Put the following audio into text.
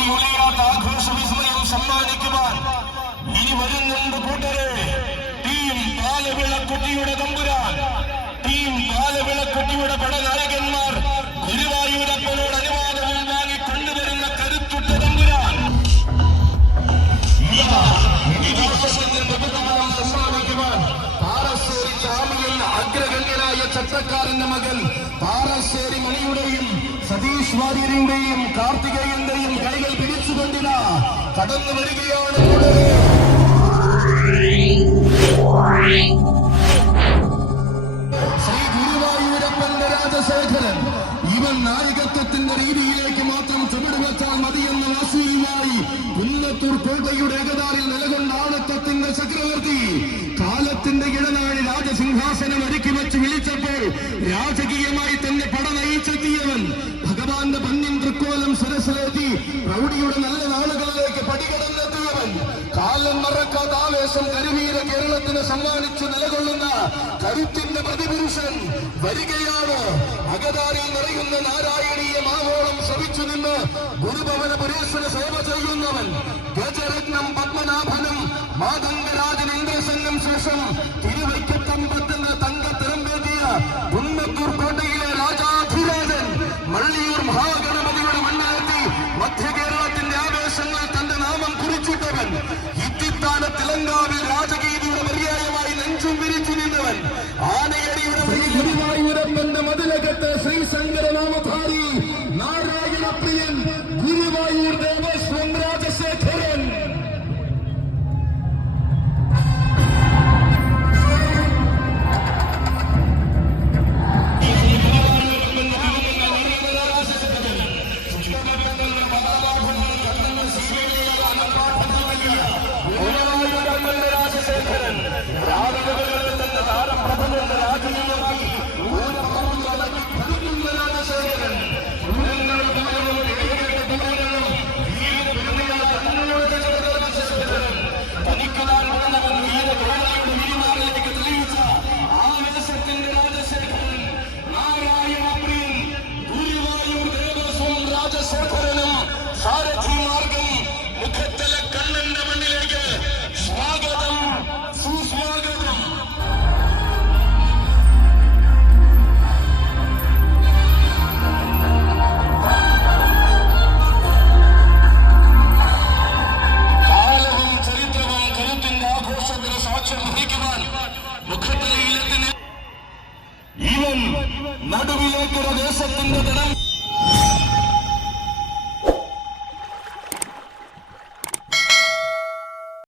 കൂടി ഉളിയാത്ത ആഘോഷ വിസ്മയം സമ്മാനിക്കുവാൻ ഇനി വരുന്നുണ്ട് കൂട്ടരെ. ടീം പാലവിളക്കുട്ടിയുടെ തമ്പുരാൻ, ടീം പാലവിളക്കുട്ടിയുടെ പടനായകന്മാർ ഗുരുവായൂരപ്പനോട് അനുവാദവും വാങ്ങി കൊണ്ടുവരുന്ന കരുത്തുറ്റ തമ്പുരാൻ സമ്മാനിക്കുവാൻ പാറശ്ശേരി ചാമിയിൽ അഗ്രഗണ്യനായ ചട്ടക്കാരന്റെ മകൻ പാറശ്ശേരി മണിയുടെയും സതീഷ് വാര്യരുടെയും കാർത്തികേയന്റെയും കൈകൾ പിടിച്ചുകൊണ്ടില്ല കടന്നു വരികയാണ്. ശ്രീ ഗുരുവായൂരപ്പന്റെ രാജശേഖരൻ ഇവൻ നായകത്വത്തിന്റെ രീതിയിലേക്ക് മാത്രം ചുവടുവെച്ചാൽ മതിയെന്ന വാശിയുമായി പുന്നത്തൂർ കോട്ടയുടെ ഏകതാറിൽ നിലകൊണ്ട ആണത്വത്തിന്റെ ചക്രവർത്തി കാലത്തിന്റെ ഇടനാഴി രാജസിംഹാസനം ഒരുക്കി വെച്ച് വിളിച്ചപ്പോൾ രാജകീയമായി തന്നെ പട നയിച്ചെത്തിയവൻ ഭഗവാന്റെ പന്നിൻ തൃക്കോലം സരസിലേറ്റി പ്രൗഢിയുടെ നല്ല നാളുകളിലേക്ക് പടികടന്നെത്തിയവൻ കാലം മറക്കാത്ത ആവേശം കരുവീര കേരളത്തിന് സമ്മാനിച്ചു നിലകൊള്ളുന്ന കരുത്തിന്റെ പ്രതിപുരുഷൻ വരികയാണ്. അകതാരിൽ നിറയുന്ന നാരായണീയ മാവോളം ശ്രമിച്ചു നിന്ന് ഗുരുഭവന പുരേശ്വര സേവ ചെയ്യുന്നവൻ ഗജരത്നം പത്മനാഭനും മാതംഗരാജൻ ഇന്ദ്രസംഗം ശേഷം തിരുവൈക്ക